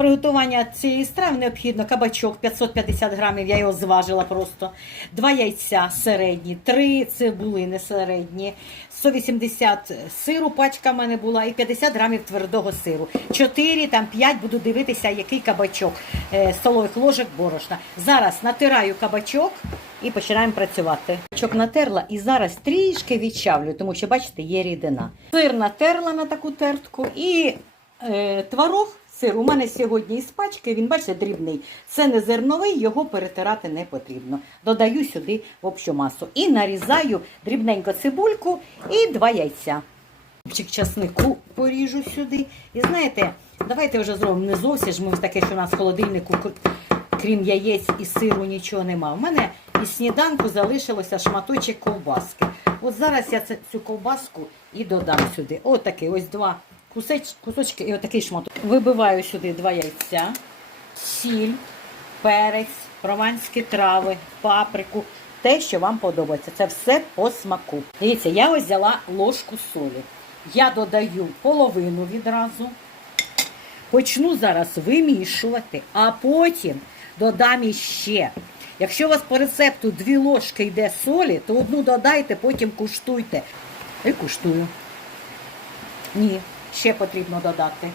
Приготування цієї страви необхідно кабачок 550 грамів, я його зважила просто. Два яйця середні, три цибулини середні, 180 сиру пачка в мене була і 50 грамів твердого сиру. 4, там 5 буду дивитися, який кабачок е, столових ложок борошна. Зараз натираю кабачок і починаємо працювати. Кабачок натерла і зараз трішки відчавлю, тому що, бачите, є рідина. Сир натерла на таку тертку і е, творог. Сир у мене сьогодні із пачки, він, бачите, дрібний. Це не зерновий, його перетирати не потрібно. Додаю сюди в общу масу. І нарізаю дрібненько цибульку і два яйця. Купчик часнику поріжу сюди. І знаєте, давайте вже зробимо не зовсім ж ми таке, що у нас в холодильнику, крім яєць і сиру, нічого нема. У мене із сніданку залишилося шматочок ковбаски. От зараз я цю ковбаску і додам сюди. Отакий, ось два кусочки і отакий шматок. Вибиваю сюди два яйця, сіль, перець, прованські трави, паприку. Те, що вам подобається, це все по смаку. Дивіться, я ось взяла ложку солі. Я додаю половину відразу. Почну зараз вимішувати, а потім додам іще. Якщо у вас по рецепту дві ложки йде солі, то одну додайте, потім куштуйте. І куштую. Ні, ще потрібно додати.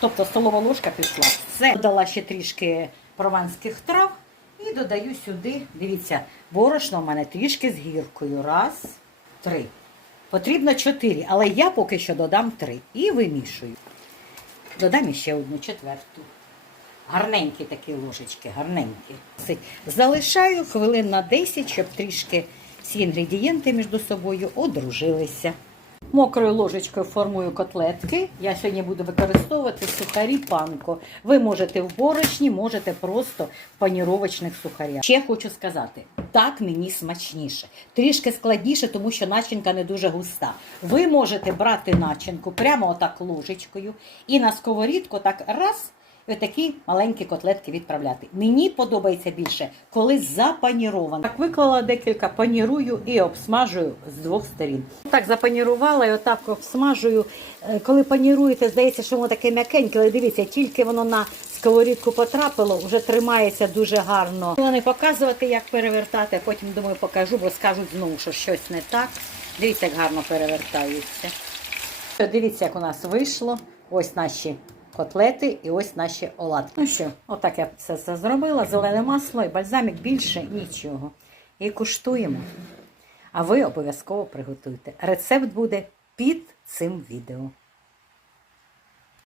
Тобто столова ложка пішла. Все. Додала ще трішки прованських трав і додаю сюди. Дивіться, борошно в мене трішки з гіркою. Раз, три. Потрібно чотири, але я поки що додам три. І вимішую. Додам ще одну четверту. Гарненькі такі ложечки, гарненькі. Залишаю хвилин на 10, щоб трішки всі інгредієнти між собою одружилися. Мокрою ложечкою формую котлетки. Я сьогодні буду використовувати сухарі панко. Ви можете в борошні, можете просто в паніровочних сухарях. Ще хочу сказати, так мені смачніше. Трішки складніше, тому що начинка не дуже густа. Ви можете брати начинку прямо отак ложечкою і на сковорідку так раз. І отакі маленькі котлетки відправляти. Мені подобається більше, коли запаніровано. Так виклала декілька, панірую і обсмажую з двох сторін. Так запанірувала і отак обсмажую. Е, Коли паніруєте, здається, що воно таке м'якеньке, але дивіться, тільки воно на сковорідку потрапило, вже тримається дуже гарно. Не показувати, як перевертати, а потім думаю, покажу, бо скажуть знову, що щось не так. Дивіться, як гарно перевертаються. Дивіться, як у нас вийшло. Ось наші котлети і ось наші оладки. Ну що, отак я все це зробила. Зелене масло і бальзамік більше нічого. І куштуємо. А ви обов'язково приготуйте. Рецепт буде під цим відео.